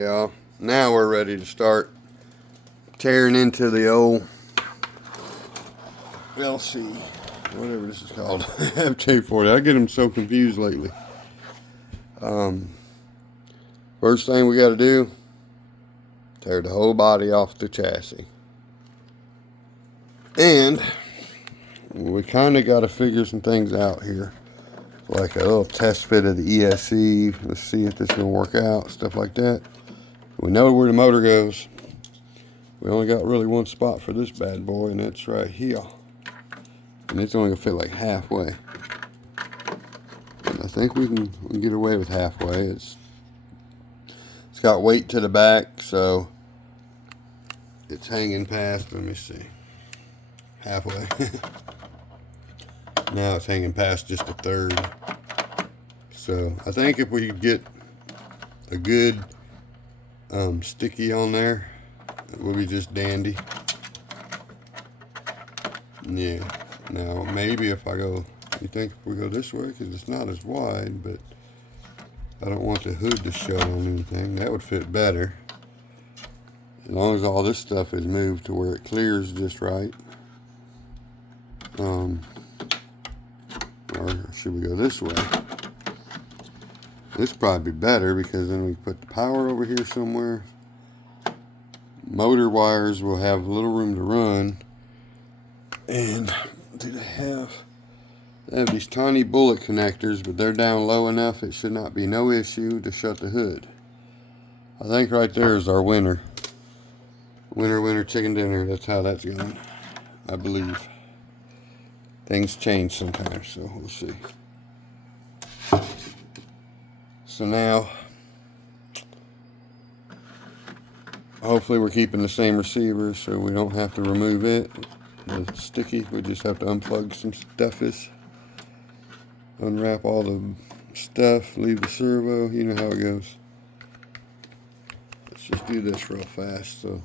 Yeah, now we're ready to start tearing into the old LC, whatever this is called, FJ40. I get them so confused lately. First thing we got to do, tear the whole body off the chassis. And we kind of got to figure some things out here. Like a little test fit of the ESC. Let's see if this is going to work out, stuff like that. We know where the motor goes. We only got really one spot for this bad boy, and that's right here. And it's only going to fit like halfway. And I think we can get away with halfway. It's got weight to the back, so it's hanging past, let me see, halfway. Now it's hanging past just a third. So I think if we could get a good sticky on there, it will be just dandy. Yeah. Now maybe if I go, you think if we go this way, because it's not as wide, but I don't want the hood to show on anything. That would fit better. As long as all this stuff is moved to where it clears just right. Or should we go this way? This probably be better, because then we put the power over here somewhere. Motor wires will have a little room to run. And do they have these tiny bullet connectors, but they're down low enough it should not be no issue to shut the hood. I think right there is our winner. Winner, chicken dinner. That's how that's going, I believe. Things change sometimes, so we'll see. So now, hopefully we're keeping the same receiver so we don't have to remove it. It's sticky, we just have to unplug some stuffies. Unwrap all the stuff, leave the servo, you know how it goes. Let's just do this real fast. So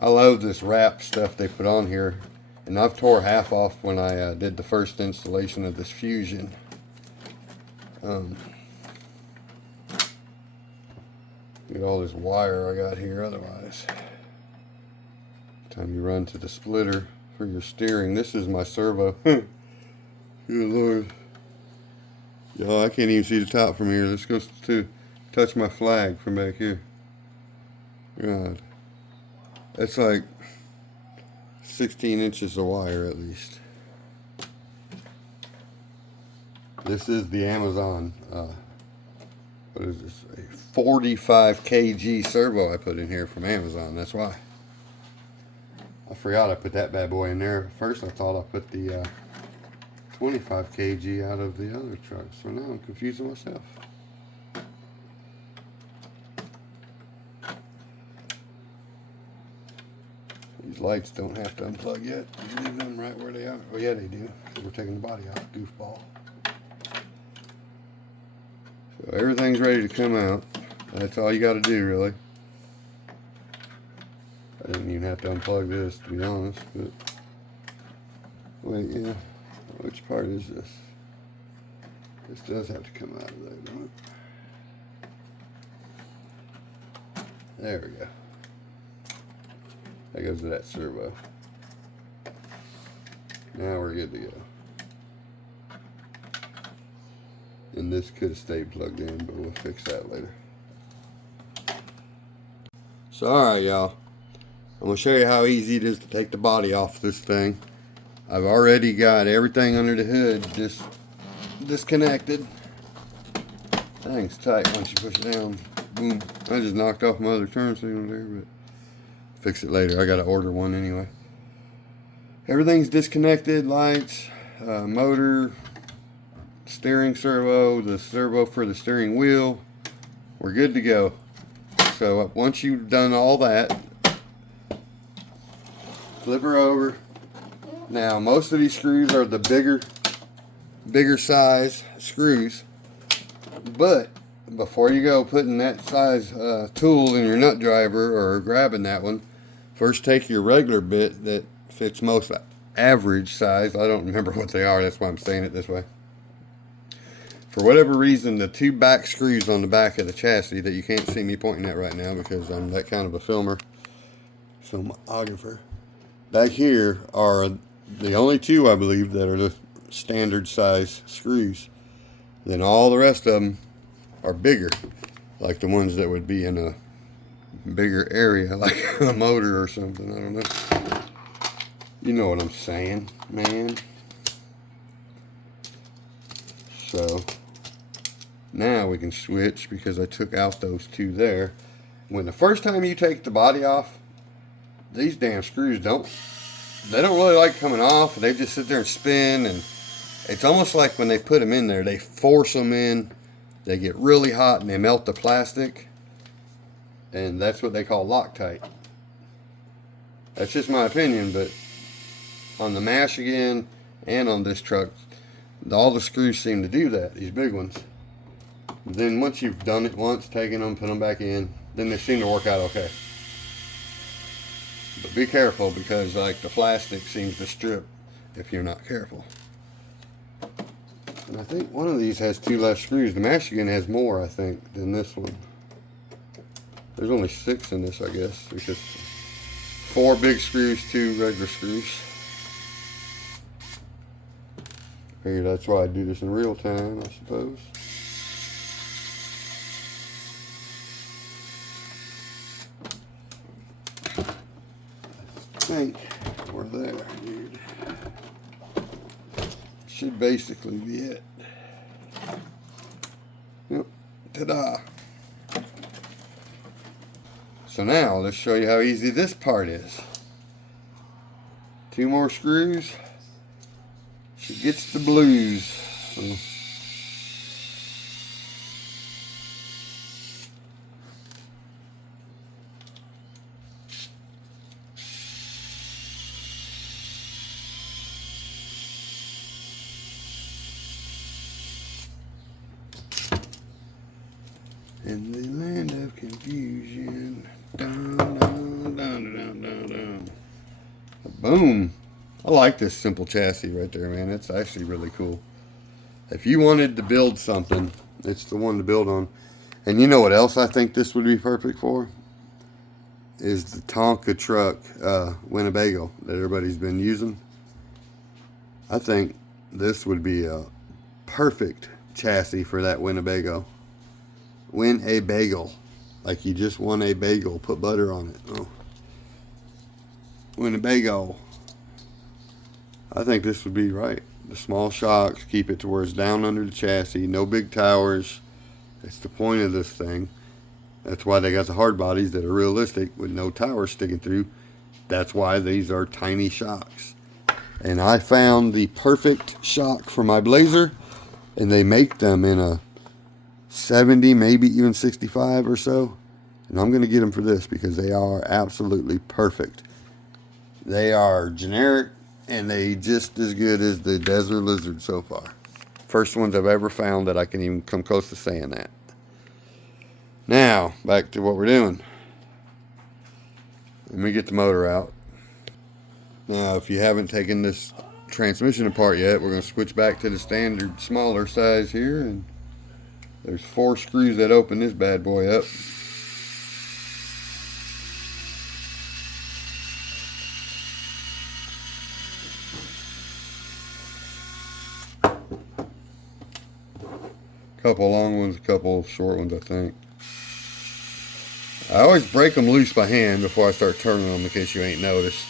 I love this wrap stuff they put on here, and I've tore half off when I did the first installation of this Fusion. Get all this wire I got here, otherwise time you run to the splitter for your steering. This is my servo. Good Lord. Y'all, I can't even see the top from here. This goes to touch my flag from back here. God. That's like 16 inches of wire at least. This is the Amazon, what is this? A 45 kg servo I put in here from Amazon. That's why. I forgot I put that bad boy in there. First I thought I put the 25 kg out of the other truck. So now I'm confusing myself. These lights don't have to unplug yet. You leave them right where they are. Oh yeah, they do. We're taking the body off, goofball. So everything's ready to come out. That's all you got to do, really. I didn't even have to unplug this, to be honest, but wait, yeah. Which part is this? This does have to come out of there, don't it? There we go. That goes to that servo. Now we're good to go. And this could have stayed plugged in, but we'll fix that later. So alright y'all, I'm going to show you how easy it is to take the body off this thing. I've already got everything under the hood just disconnected. That thing's tight once you push it down. Boom. I just knocked off my other turn signal there, but fix it later. I got to order one anyway. Everything's disconnected. Lights, motor, steering servo, the servo for the steering wheel. We're good to go. So once you've done all that, flip her over. Now most of these screws are the bigger size screws, but before you go putting that size tool in your nut driver or grabbing that one, first take your regular bit that fits most average size. I don't remember what they are, that's why I'm saying it this way. For whatever reason, the two back screws on the back of the chassis that you can't see me pointing at right now because I'm that kind of a filmographer. Back here are the only two, I believe, that are the standard size screws. Then all the rest of them are bigger, like the ones that would be in a bigger area, like a motor or something. I don't know. You know what I'm saying, man. So now we can switch because I took out those two there. When the first time you take the body off, these damn screws don't really like coming off. They just sit there and spin, and it's almost like when they put them in there, they force them in. They get really hot and they melt the plastic, and that's what they call Loctite. That's just my opinion, but on the Mash again and on this truck, all the screws seem to do that, these big ones. Then once you've done it once, taking them, put them back in, then they seem to work out okay. But be careful because like the plastic seems to strip if you're not careful. And I think one of these has two less screws. The Michigan has more, I think, than this one. There's only 6 in this, I guess, because 4 big screws, 2 regular screws. Figure that's why I do this in real time, I suppose. I think we're there, dude. Should basically be it. Yep. Ta-da. So now let's show you how easy this part is. 2 more screws. She gets the blues. So in the land of confusion. Dun, dun, dun, dun, dun, dun. Boom. I like this simple chassis right there, man. It's actually really cool. If you wanted to build something, it's the one to build on. And you know what else I think this would be perfect for? Is the Tonka truck Winnebago that everybody's been using. I think this would be a perfect chassis for that Winnebago. Win a bagel. Like you just won a bagel. Put butter on it. Oh. Winnebago. I think this would be right. The small shocks, keep it to where it's down under the chassis. No big towers. That's the point of this thing. That's why they got the hard bodies that are realistic with no towers sticking through. That's why these are tiny shocks. And I found the perfect shock for my Blazer. And they make them in a 70, maybe even 65 or so. And I'm going to get them for this because they are absolutely perfect. They are generic and they just as good as the Desert Lizard so far. First ones I've ever found that I can even come close to saying that. Now, back to what we're doing. Let me get the motor out. Now, if you haven't taken this transmission apart yet, we're going to switch back to the standard smaller size here, and there's 4 screws that open this bad boy up. Couple long ones, a couple short ones, I think. I always break them loose by hand before I start turning them in case you ain't noticed.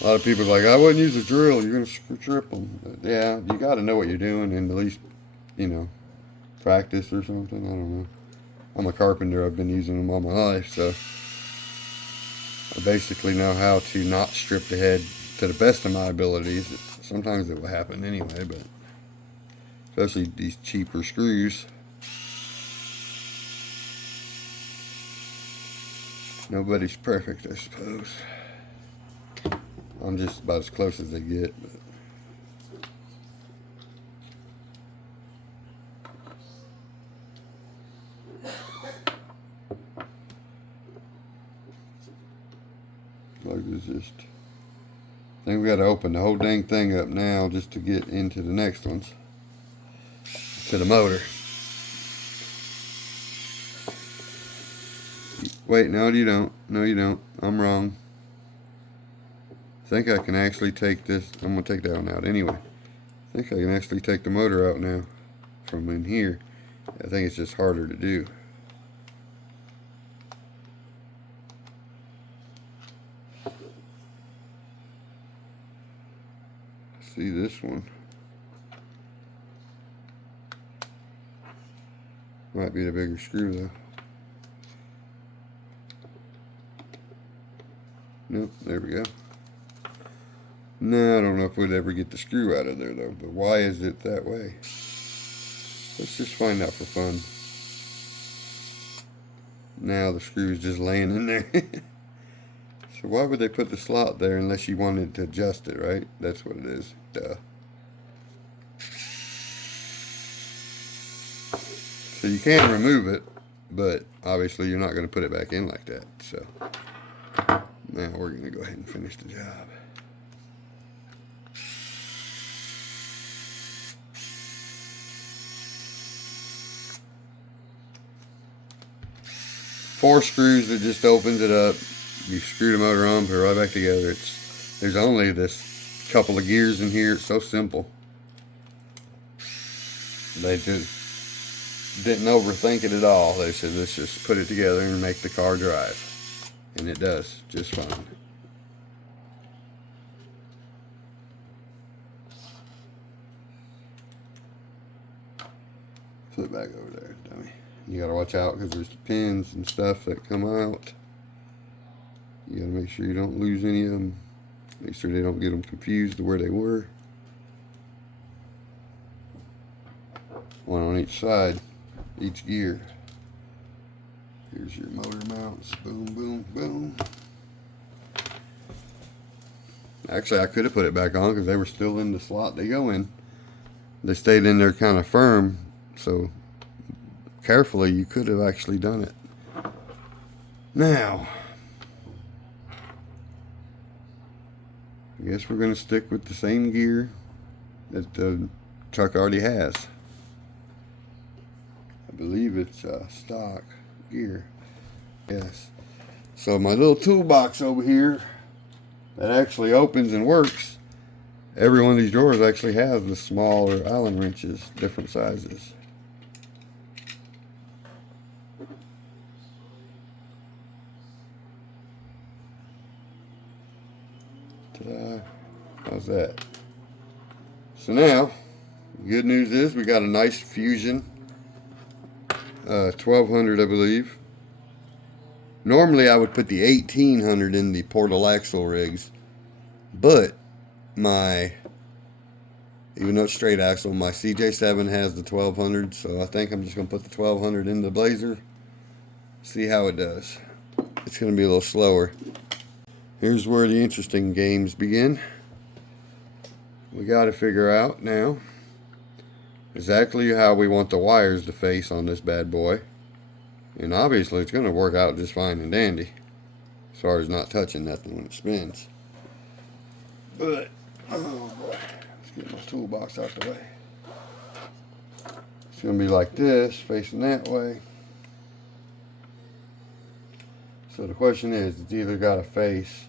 A lot of people are like, I wouldn't use a drill, you're going to trip them. But yeah, you got to know what you're doing and at least, you know, practice or something. I don't know. I'm a carpenter. I've been using them all my life, so I basically know how to not strip the head to the best of my abilities. Sometimes it will happen anyway, but especially these cheaper screws. Nobody's perfect, I suppose. I'm just about as close as they get, but like it's just, I think we got to open the whole dang thing up now just to get into the next ones. To the motor. Wait, no you don't. No you don't. I'm wrong. I think I can actually take this. I'm going to take that one out anyway. I think I can actually take the motor out now from in here. I think it's just harder to do. See this one. Might be the bigger screw though. Nope, there we go. No, I don't know if we'd ever get the screw out of there though, but why is it that way? Let's just find out for fun. Now the screw is just laying in there. So why would they put the slot there unless you wanted to adjust it, right? That's what it is. Duh. So you can remove it, but obviously you're not going to put it back in like that. So now we're going to go ahead and finish the job. Four screws that just opens it up. You screw the motor on, put it right back together. There's only this couple of gears in here. It's so simple. They just didn't overthink it at all. They said, let's just put it together and make the car drive. And it does just fine. Put it back over there, dummy. You gotta watch out because there's pins and stuff that come out. You gotta make sure you don't lose any of them. Make sure they don't get them confused to where they were. One on each side, each gear. Here's your motor mounts. Boom, boom, boom. Actually, I could have put it back on because they were still in the slot they go in. They stayed in there kind of firm, so carefully you could have actually done it. Now, I guess we're going to stick with the same gear that the truck already has. I believe it's stock gear. Yes. So my little toolbox over here that actually opens and works, every one of these drawers actually has the smaller Allen wrenches, different sizes. Ta-da. How's that? So now, the good news is we got a nice Fusion 1200, I believe. Normally I would put the 1800 in the portal axle rigs, but even though it's straight axle, my CJ7 has the 1200, so I think I'm just going to put the 1200 in the Blazer, see how it does. It's going to be a little slower. Here's where the interesting games begin. We got to figure out now exactly how we want the wires to face on this bad boy. And obviously it's going to work out just fine and dandy as far as not touching nothing when it spins. But, oh boy, let's get my toolbox out the way. It's going to be like this, facing that way. So the question is, it's either got to face,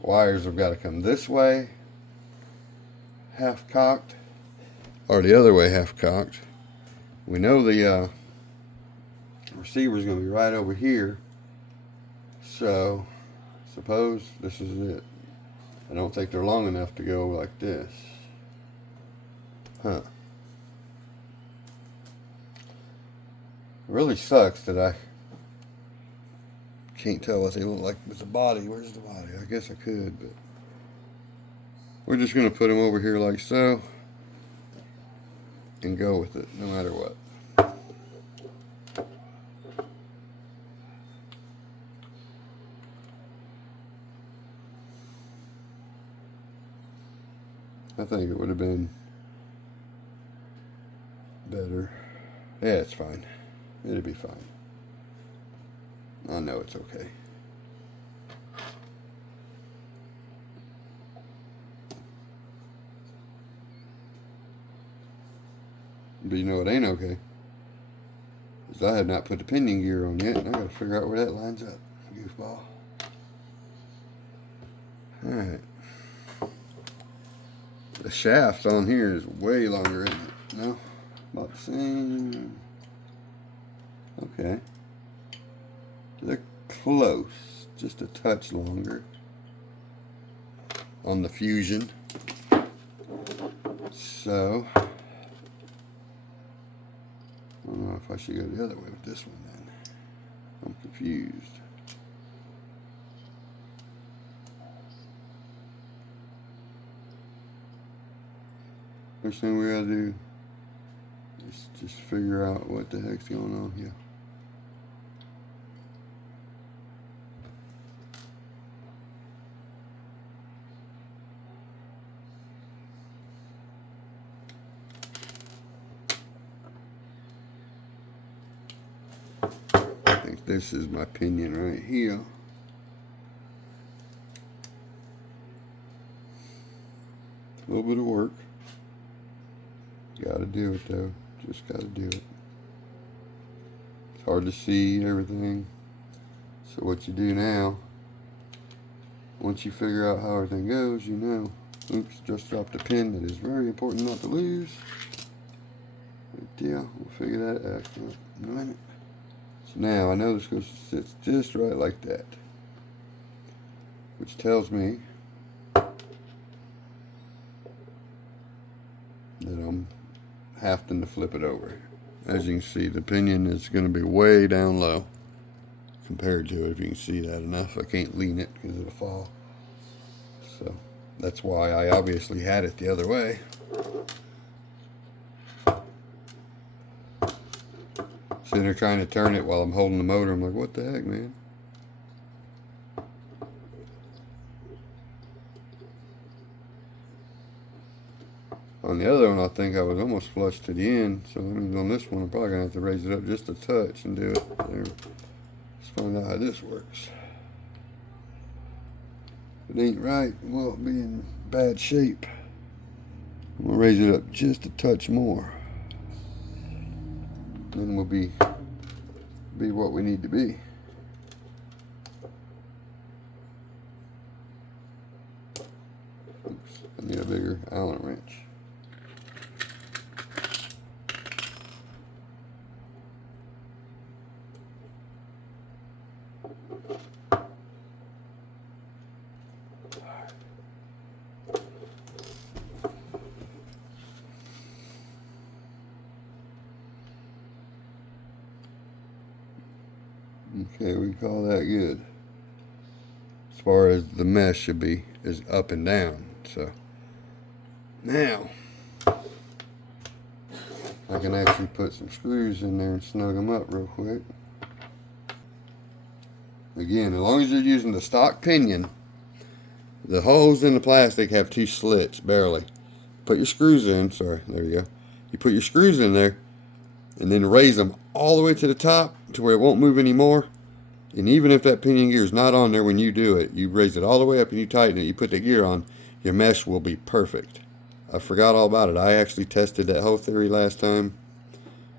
wires have got to come this way, half cocked, or the other way, half cocked. We know the receiver is going to be right over here. So, suppose this is it. I don't think they're long enough to go like this. Huh. It really sucks that I can't tell what they look like with the body. Where's the body? I guess I could, but we're just going to put them over here like so and go with it no matter what. I think it would have been better. Yeah, it's fine. It'll be fine. I know it's okay. But you know it ain't okay. Because I have not put the pinion gear on yet, and I gotta figure out where that lines up. Goofball. Alright. The shaft on here is way longer, isn't it? No? About the same. Okay. They're close. Just a touch longer on the Fusion. So, I don't know if I should go the other way with this one then. I'm confused. First thing we gotta do is just figure out what the heck's going on here. I think this is my pinion right here. A little bit of work. Gotta do it though. Just gotta do it. It's hard to see everything. So what you do now, once you figure out how everything goes, you know. Oops, just dropped a pin that is very important not to lose. Good deal. We'll figure that out in a minute. So now I know this goes sits just right like that, which tells me that I'm having to flip it over. As you can see, the pinion is going to be way down low compared to it. If you can see that enough, I can't lean it because it'll fall. So that's why I obviously had it the other way. Sitting there trying to turn it while I'm holding the motor. I'm like, what the heck, man? On the other one, I think I was almost flush to the end. So that means on this one, I'm probably going to have to raise it up just a touch and do it there. Let's find out how this works. If it ain't right, well, it'll be in bad shape. I'm going to raise it up just a touch more. Then we'll be what we need to be. Oops, I need a bigger Allen wrench. Okay, we call that good. As far as the mesh should be, is up and down. So now I can actually put some screws in there and snug them up real quick. Again, as long as you're using the stock pinion, the holes in the plastic have 2 slits, barely. Put your screws in, sorry, there you go. You put your screws in there and then raise them all the way to the top to where it won't move anymore. And even if that pinion gear is not on there when you do it, you raise it all the way up and you tighten it, you put the gear on, your mesh will be perfect. I forgot all about it. I actually tested that whole theory last time,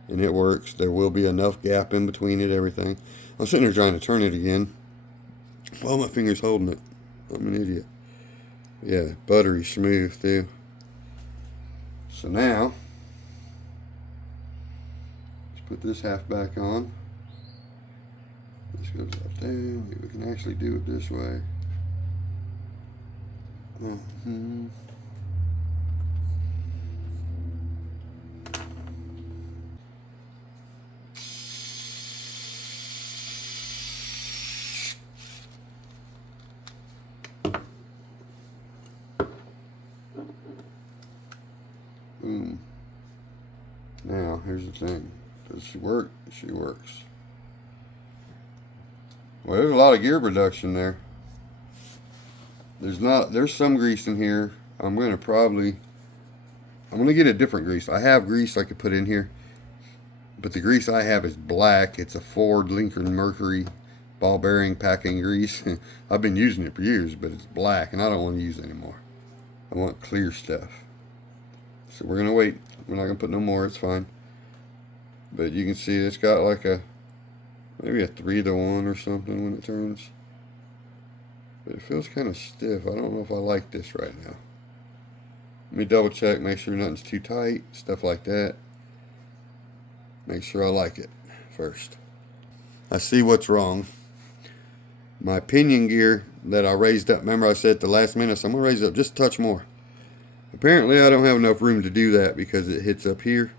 and it works. There will be enough gap in between it, everything. I'm sitting here trying to turn it again while my finger's holding it. I'm an idiot. Yeah, buttery smooth too. So now, let's put this half back on. This goes up there. We can actually do it this way. Boom. Now, here's the thing. Does she work? She works. Well, there's a lot of gear reduction there. There's some grease in here. I'm gonna get a different grease. I have grease I could put in here, but the grease I have is black. It's a Ford Lincoln Mercury ball bearing packing grease. I've been using it for years, but it's black and I don't want to use it anymore. I want clear stuff. So we're gonna wait. We're not gonna put no more, it's fine. But you can see it's got like a, maybe a 3-to-1 or something when it turns. But it feels kind of stiff. I don't know if I like this right now. Let me double check, make sure nothing's too tight, stuff like that. Make sure I like it first. I see what's wrong. My pinion gear that I raised up, remember I said at the last minute, so I'm going to raise it up just a touch more. Apparently I don't have enough room to do that because it hits up here.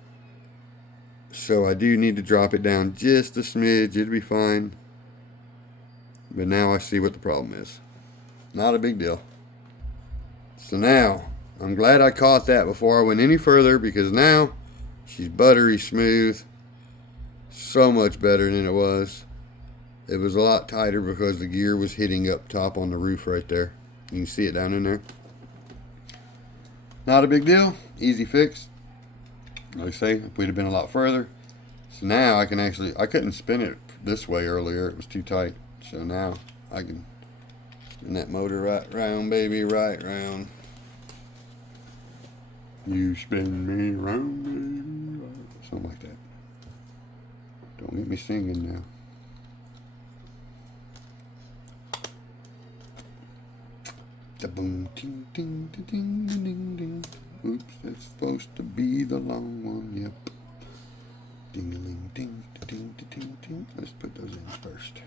So I do need to drop it down just a smidge, it'll be fine. But now I see what the problem is. Not a big deal. So now, I'm glad I caught that before I went any further, because now she's buttery smooth. So much better than it was. It was a lot tighter because the gear was hitting up top on the roof right there. You can see it down in there. Not a big deal. Easy fix. Like I say, if we'd have been a lot further. So now I can actually, I couldn't spin it this way earlier. It was too tight. So now I can spin that motor right round, baby, right round. You spin me round, baby, right. Something like that. Don't get me singing now. Da boom, ting, ting, ting, ting, ding, ding. Oops, that's supposed to be the long one. Yep. Ding, ding, ding, ding, ding, ding, ding. Let's put those in first.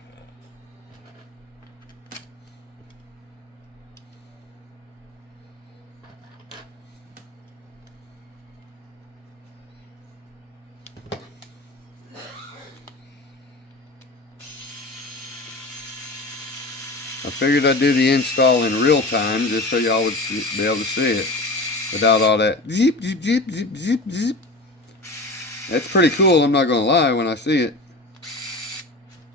I figured I'd do the install in real time just so y'all would be able to see it without all that zip, zip, zip, zip, zip, zip. That's pretty cool, I'm not going to lie, when I see it.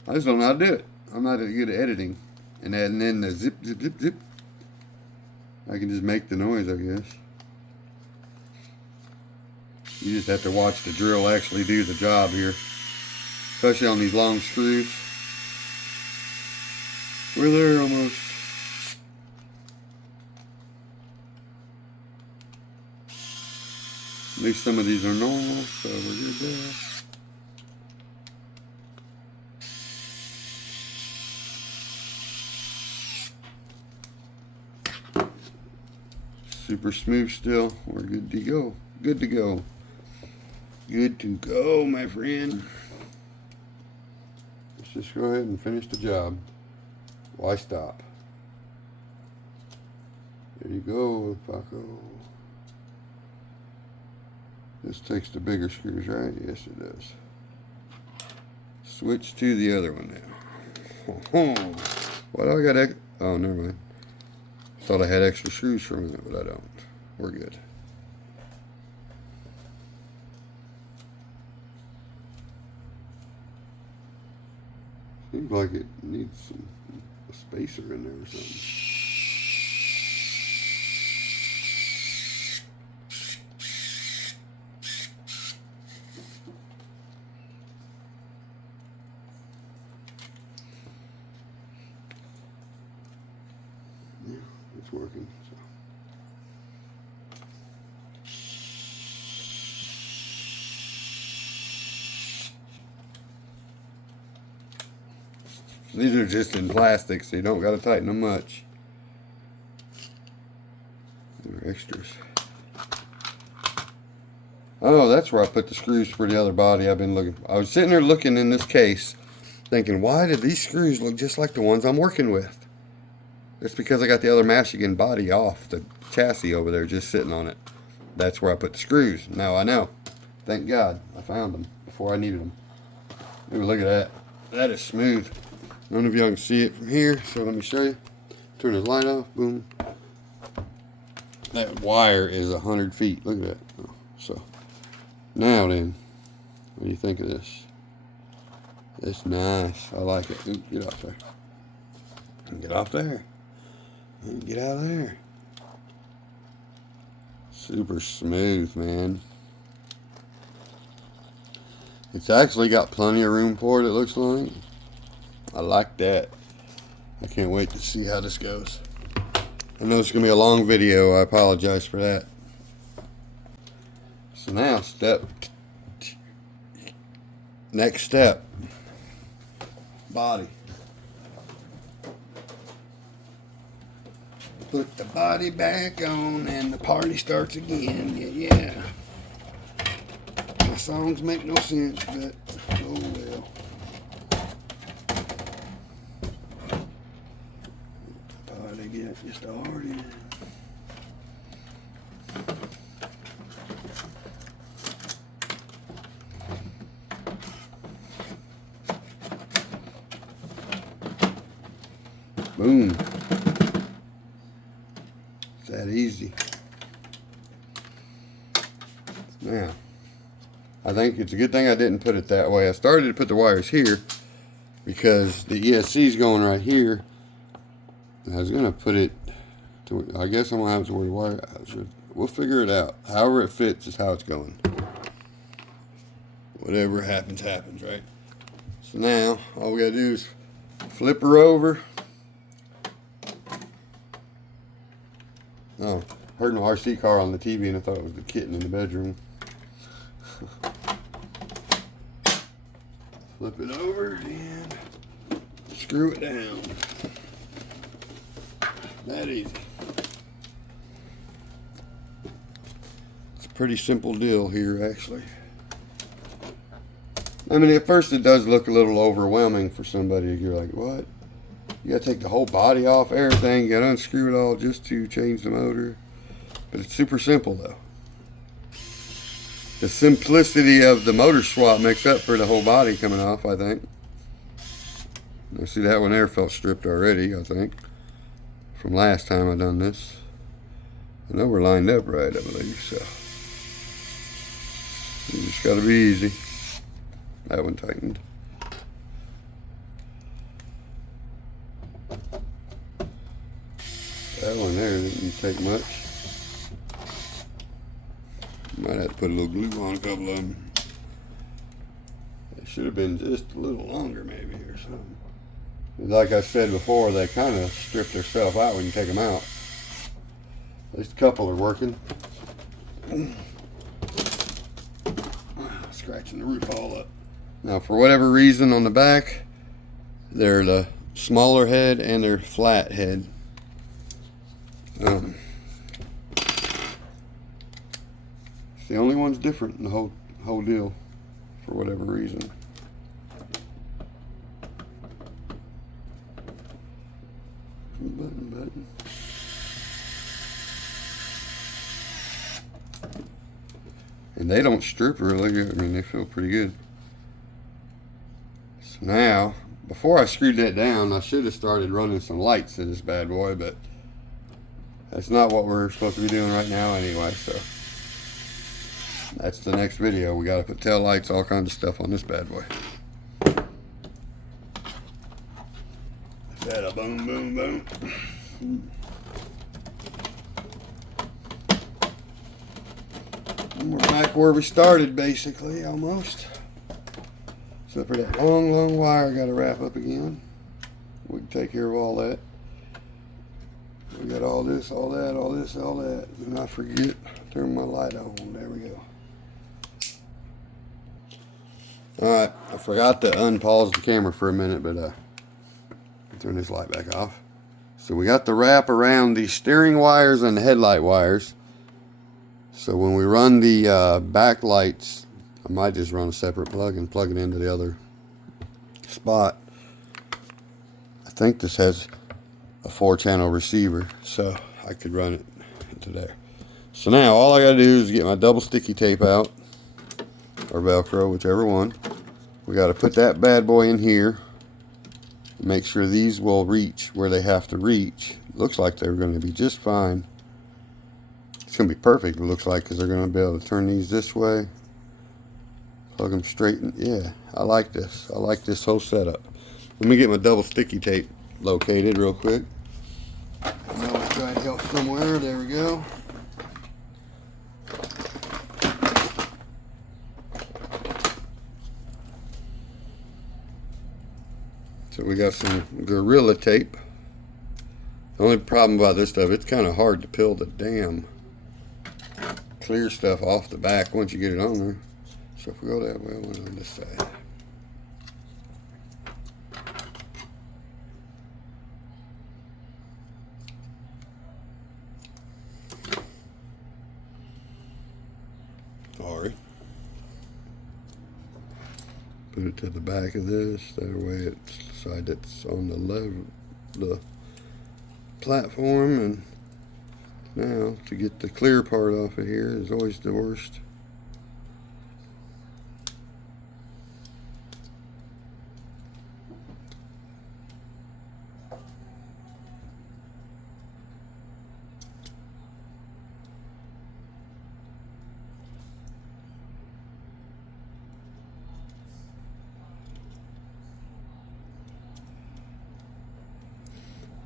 I just don't know how to do it. I'm not good at editing and adding in the zip, zip, zip, zip. I can just make the noise, I guess. You just have to watch the drill actually do the job here, especially on these long screws. We're there almost. At least some of these are normal, so we're good there. Super smooth still. We're good to go. Good to go. Good to go, my friend. Let's just go ahead and finish the job. Why stop? There you go, Paco. This takes the bigger screws, right? Yes, it does. Switch to the other one now. Why do I got oh, never mind. Thought I had extra screws for a minute, but I don't. We're good. Seems like it needs a spacer in there or something. Yeah, it's working. So. These are just in plastic, so you don't got to tighten them much. They're extras. Oh, that's where I put the screws for the other body. I've been looking. I was sitting there looking in this case, thinking, why do these screws look just like the ones I'm working with? It's because I got the other Michigan body off the chassis over there, just sitting on it. That's where I put the screws. Now I know. Thank God I found them before I needed them. Maybe look at that. That is smooth. I don't know if y'all can see it from here, so let me show you. Turn this light off, boom. That wire is 100 feet, look at that. Oh, so, now then, what do you think of this? It's nice, I like it. Ooh, get off there. Get off there. Get out of there. Super smooth, man. It's actually got plenty of room for it, it looks like. I like that. I can't wait to see how this goes. I know it's going to be a long video. I apologize for that. So now, step next step, body. Put the body back on and the party starts again. Yeah. My songs make no sense, but oh well. Party get you started. Boom. It's that easy. Now, I think it's a good thing I didn't put it that way. I started to put the wires here because the ESC is going right here. I was going to put it to, I guess I'm going to have to where the wire, we'll figure it out. However it fits is how it's going. Whatever happens, happens, right? So now, all we got to do is flip her over. Oh, heard an RC car on the TV and I thought it was the kitten in the bedroom. Flip it over and screw it down. That easy. It's a pretty simple deal here, actually. I mean, at first it does look a little overwhelming for somebody. You're like, what? You gotta take the whole body off, everything. You gotta unscrew it all just to change the motor. But it's super simple though. The simplicity of the motor swap makes up for the whole body coming off, I think. I see that one there felt stripped already, I think. From last time I done this. I know we're lined up right, I believe, so. You just gotta be easy. That one tightened. That one there didn't take much. Might have to put a little glue on a couple of them. It should have been just a little longer maybe or something. Like I said before, they kind of strip themselves out when you take them out. At least a couple are working. Scratching the roof all up. Now for whatever reason on the back, they're the smaller head and they're flat head. It's the only one's different in the whole deal for whatever reason. Button. And they don't strip really. I mean, they feel pretty good. So now, before I screwed that down, I should have started running some lights in this bad boy, but that's not what we're supposed to be doing right now anyway, so that's the next video. We got to put tail lights, all kinds of stuff on this bad boy. Is that a boom, boom, boom? And we're back where we started, basically, almost. Except for that long, long wire got to wrap up again. We can take care of all that. We got all this, all that, all this, all that. And I forget, turn my light on. There we go. Alright, I forgot to unpause the camera for a minute, but turn this light back off. So we got the wrap around the steering wires and the headlight wires. So when we run the back lights, I might just run a separate plug and plug it into the other spot. I think this has a 4-channel receiver, so I could run it into there. So now all I gotta do is get my double sticky tape out, or Velcro, whichever one. We gotta put that bad boy in here. Make sure these will reach where they have to reach. Looks like they're gonna be just fine. It's gonna be perfect, it looks like, because they're gonna be able to turn these this way. Plug them straight in. Yeah, I like this. I like this whole setup. Let me get my double sticky tape located real quick. I know I tried help somewhere. There we go. So we got some Gorilla tape. The only problem about this stuff, it's kind of hard to peel the damn clear stuff off the back once you get it on there. So if we go that way, we'll on this side. put it to the back of this. That way it's the side that's on the platform. And now to get the clear part off of here is always the worst.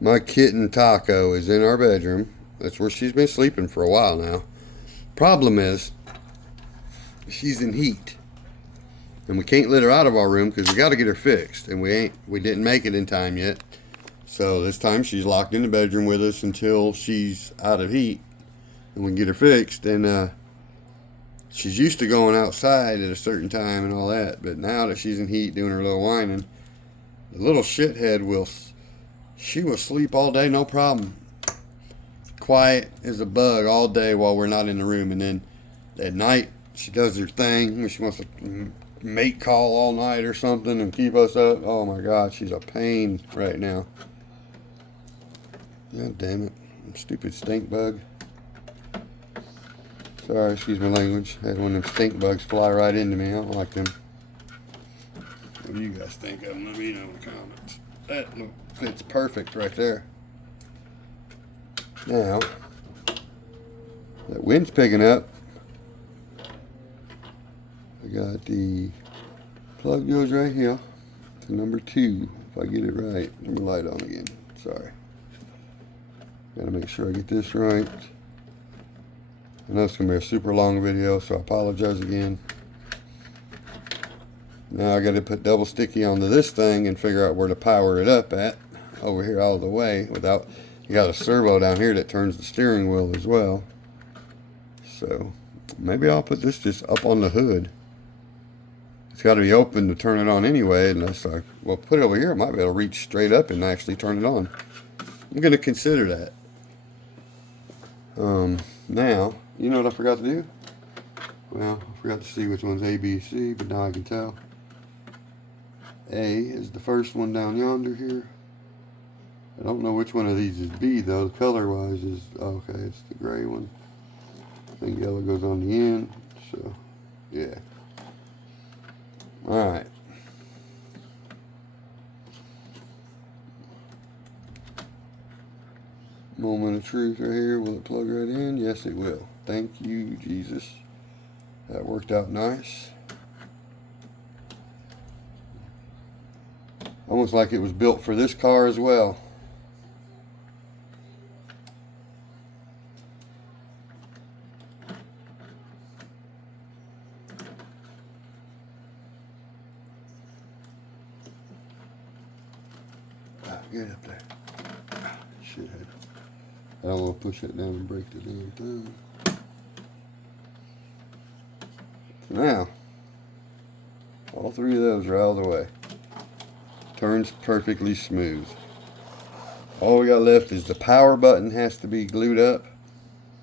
My kitten Taco is in our bedroom. That's where she's been sleeping for a while now. Problem is, she's in heat. And we can't let her out of our room because we got to get her fixed. And we didn't make it in time yet. So this time she's locked in the bedroom with us until she's out of heat. And we can get her fixed. And she's used to going outside at a certain time and all that. But now that she's in heat doing her little whining, the little shithead she will sleep all day, no problem. Quiet as a bug all day while we're not in the room. And then at night, she does her thing when she wants to mate call all night or something and keep us up. Oh my God, she's a pain right now. God damn it. Stupid stink bug. Sorry, excuse my language. I had one of them stink bugs fly right into me. I don't like them. What do you guys think of them? Let me know in the comments. That fits perfect right there. Now, that wind's picking up. I got the plug goes right here to number 2. If I get it right. Let me light on again. Sorry. Gotta make sure I get this right. I know it's gonna be a super long video, so I apologize again. Now I gotta put double sticky onto this thing and figure out where to power it up at. Over here all the way without, you got a servo down here that turns the steering wheel as well. So maybe I'll put this just up on the hood. It's got to be open to turn it on anyway, unless well, put it over here. I might be able to reach straight up and actually turn it on. I'm going to consider that. Now, you know what I forgot to do? Well, I forgot to see which one's A, B, C, but now I can tell. A is the first one down yonder here. I don't know which one of these is B though. Color-wise is, okay, it's the gray one. I think yellow goes on the end, so yeah. Alright. Moment of truth right here. Will it plug right in? Yes, it will. Thank you, Jesus. That worked out nice. Almost like it was built for this car as well. Get up there. Shit. I don't want to push it down and break the damn thing. So now, all 3 of those are out of the way. Turns perfectly smooth. All we got left is the power button has to be glued up.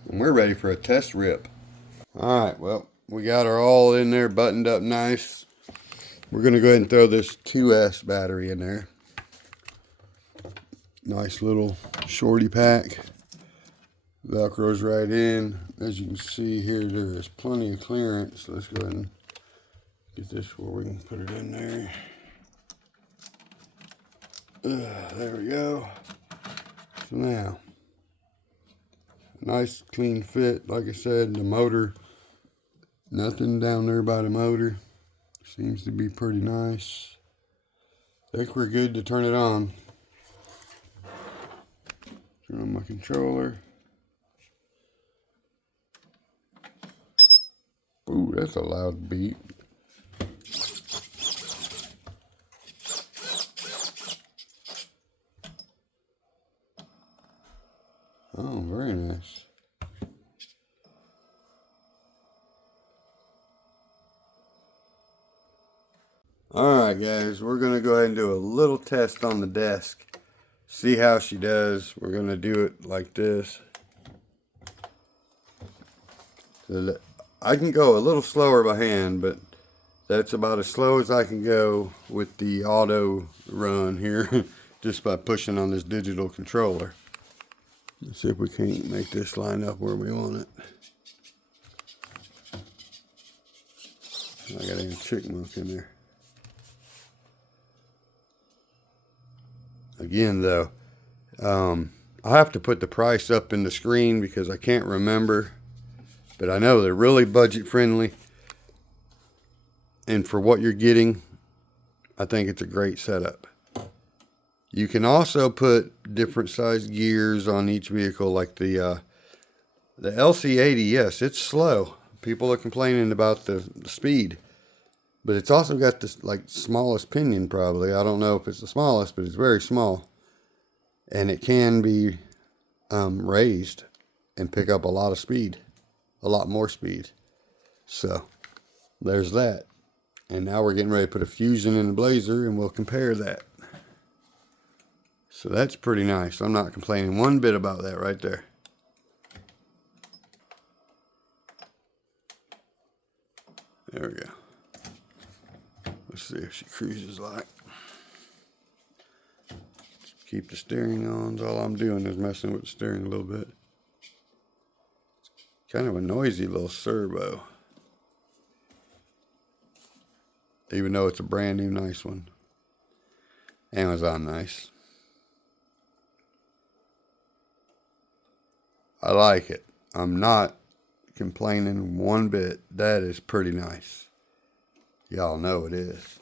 And we're ready for a test rip. Alright, well, we got her all in there buttoned up nice. We're going to go ahead and throw this 2S battery in there. Nice little shorty pack. Velcro's right in. As you can see here, there is plenty of clearance. So let's go ahead and get this where we can put it in there. There we go. So now, nice clean fit. Like I said, the motor, nothing down there by the motor. Seems to be pretty nice. I think we're good to turn it on. Turn on my controller. Ooh, that's a loud beat. Oh, very nice. Alright guys, we're going to go ahead and do a little test on the desk. See how she does. We're going to do it like this. So I can go a little slower by hand, but That's about as slow as I can go with the auto run here, just by pushing on this digital controller. Let's see if we can't make this line up where we want it. I got a chickmunk in there. Again though, I'll have to put the price up in the screen because I can't remember, but I know they're really budget friendly. And for what you're getting, I think it's a great setup. You can also put different size gears on each vehicle, like the LC80. Yes, it's slow. People are complaining about the speed, but it's also got this like smallest pinion probably. I don't know if it's the smallest, but it's very small, and it can be raised and pick up a lot of speed, a lot more speed. So there's that. And now we're getting ready to put a Fusion in the Blazer, and we'll compare that. So that's pretty nice. I'm not complaining one bit about that right there. There we go. Let's see if she cruises like. Keep the steering on. All I'm doing is messing with the steering a little bit. Kind of a noisy little servo. Even though it's a brand new nice one. Amazon nice. I like it. I'm not complaining one bit. That is pretty nice. Y'all know it is.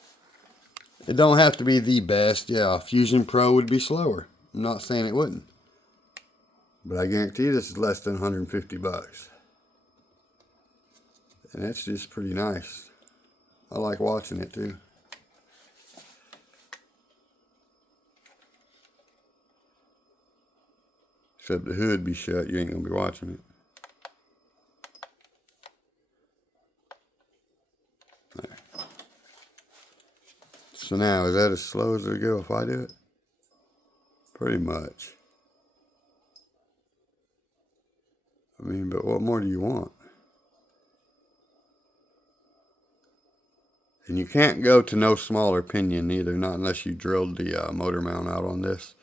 It don't have to be the best. Yeah, a Fusion Pro would be slower. I'm not saying it wouldn't. But I guarantee this is less than 150 bucks. And that's just pretty nice. I like watching it too. Except the hood be shut, you ain't gonna be watching it. There. So now, is that as slow as it'll go if I do it? Pretty much. I mean, but what more do you want? And you can't go to no smaller pinion either, not unless you drilled the motor mount out on this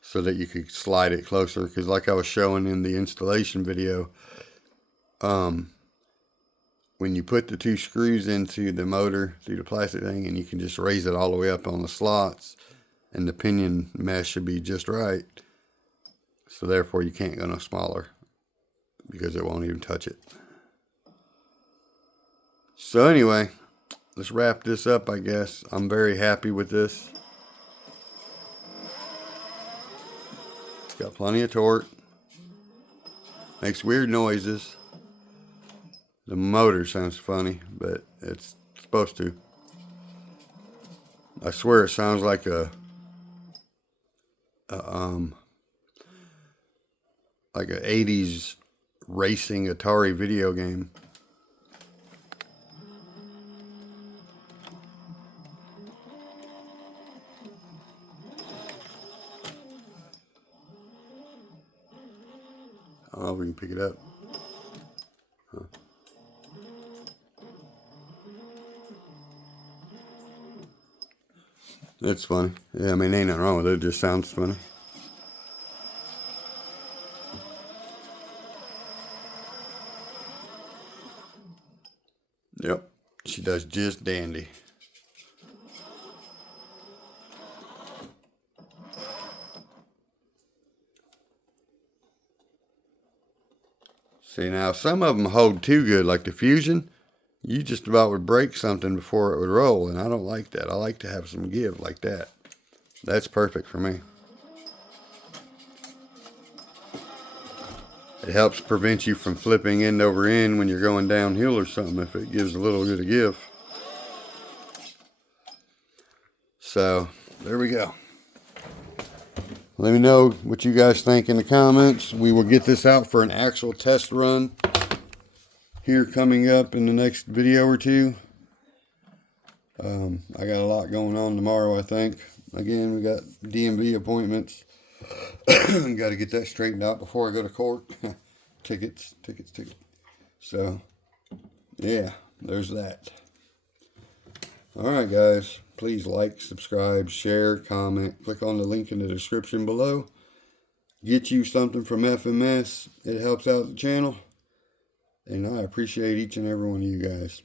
so that you could slide it closer. Because like I was showing in the installation video, when you put the two screws into the motor through the plastic thing, and you can just raise it all the way up on the slots, and the pinion mesh should be just right. So therefore you can't go no smaller because it won't even touch it. So anyway, let's wrap this up, I guess. I'm very happy with this. It's got plenty of torque. Makes weird noises. The motor sounds funny, but it's supposed to. I swear it sounds like a 80s racing Atari video game. I don't know if we can pick it up. Huh. That's funny. Yeah, I mean, ain't nothing wrong with it. It just sounds funny. Yep, she does just dandy. See, now some of them hold too good, like the Fusion. You just about would break something before it would roll, and I don't like that. I like to have some give like that. That's perfect for me. It helps prevent you from flipping end over end when you're going downhill or something if it gives a little bit of give. So, there we go. Let me know what you guys think in the comments. We will get this out for an actual test run here coming up in the next video or two. I got a lot going on tomorrow, I think. Again, we got DMV appointments. Got to get that straightened out before I go to court. tickets. So, yeah, there's that. Alright guys, please like, subscribe, share, comment, click on the link in the description below. Get you something from FMS. It helps out the channel. And I appreciate each and every one of you guys.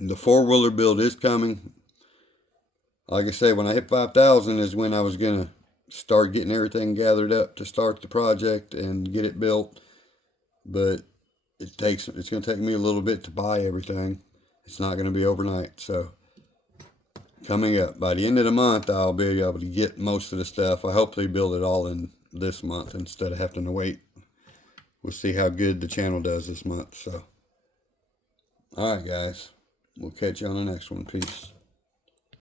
The 4-wheeler build is coming. Like I say, when I hit 5,000 is when I was going to start getting everything gathered up to start the project and get it built. But it's going to take me a little bit to buy everything. It's not going to be overnight. So coming up by the end of the month, I'll be able to get most of the stuff. I hope they build it all in this month instead of having to wait. We'll see how good the channel does this month. So alright guys, we'll catch you on the next one. Peace.